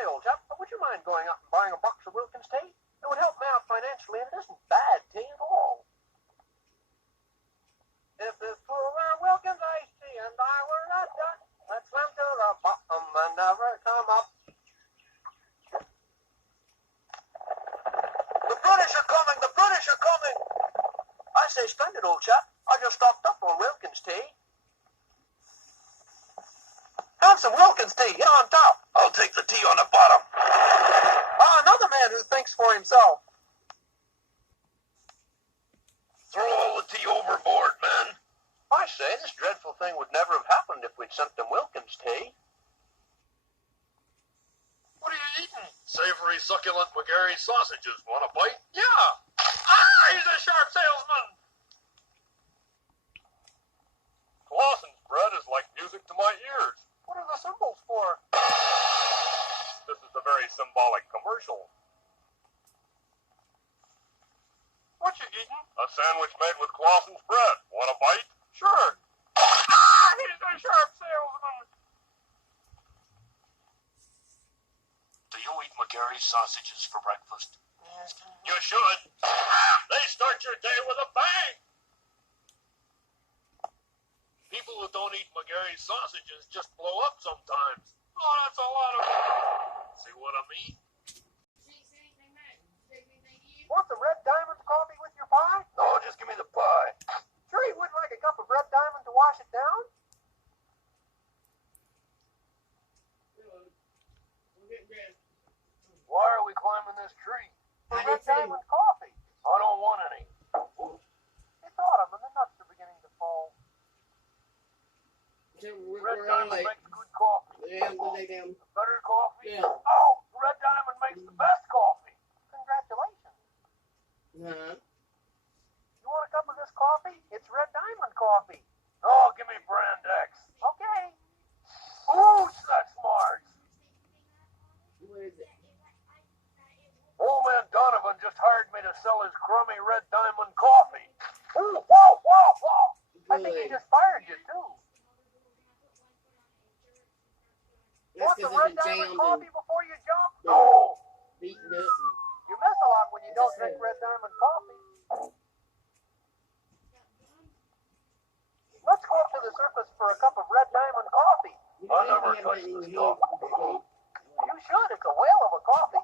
say, old chap, would you mind going out and buying a box of Wilkins tea? It would help me out financially, and it isn't bad tea at all. If this were Wilkins iced tea and I were a duck, let's swim to the bottom and never come up. The British are coming! The British are coming! I say, splendid, old chap. I just stocked up on Wilkins tea. Have some Wilkins tea, here on top. I'll take the tea on the bottom. Another man who thinks for himself. Throw all the tea overboard, man. I say, this dreadful thing would never have happened if we'd sent them Wilkins tea. What are you eating? Savory, succulent McGarry sausages. Want a bite? Yeah. He's a sharp salesman. Clausen's bread is like music to my ears. What are the symbols for? This is a very symbolic commercial. What you eating? A sandwich made with Clausen's bread. Want a bite? Sure. He's a sharp salesman. Do you eat McGarry sausages for breakfast? You should. They start your day with a bang. People who don't eat McGarry sausages just blow up sometimes. Oh, that's a lot of... See what I mean? Want some Red Diamond coffee with your pie? No, just give me the pie. Sure you wouldn't like a cup of Red Diamond to wash it down? Why are we climbing this tree? For Red Diamond coffee. I don't want any. It's autumn and the nuts are beginning to fall. Red Diamond makes good coffee. Better coffee? Yeah. Oh, Red Diamond makes the best coffee. Congratulations. Uh-huh. You want a cup of this coffee? It's Red Diamond coffee. Oh, give me brand X. Okay. Ooh, that's smart. What is it? Old man Donovan just hired me to sell his crummy Red Diamond coffee. Ooh, whoa, whoa, whoa. I think he Good. just fired you, too. That's Want because some Red it's Diamond jammed coffee and before you jump? No. beaten up. You miss a lot when you don't drink Red Diamond coffee. Let's go up to the surface for a cup of Red Diamond coffee. I never touched the stuff. You should. It's a whale of a coffee.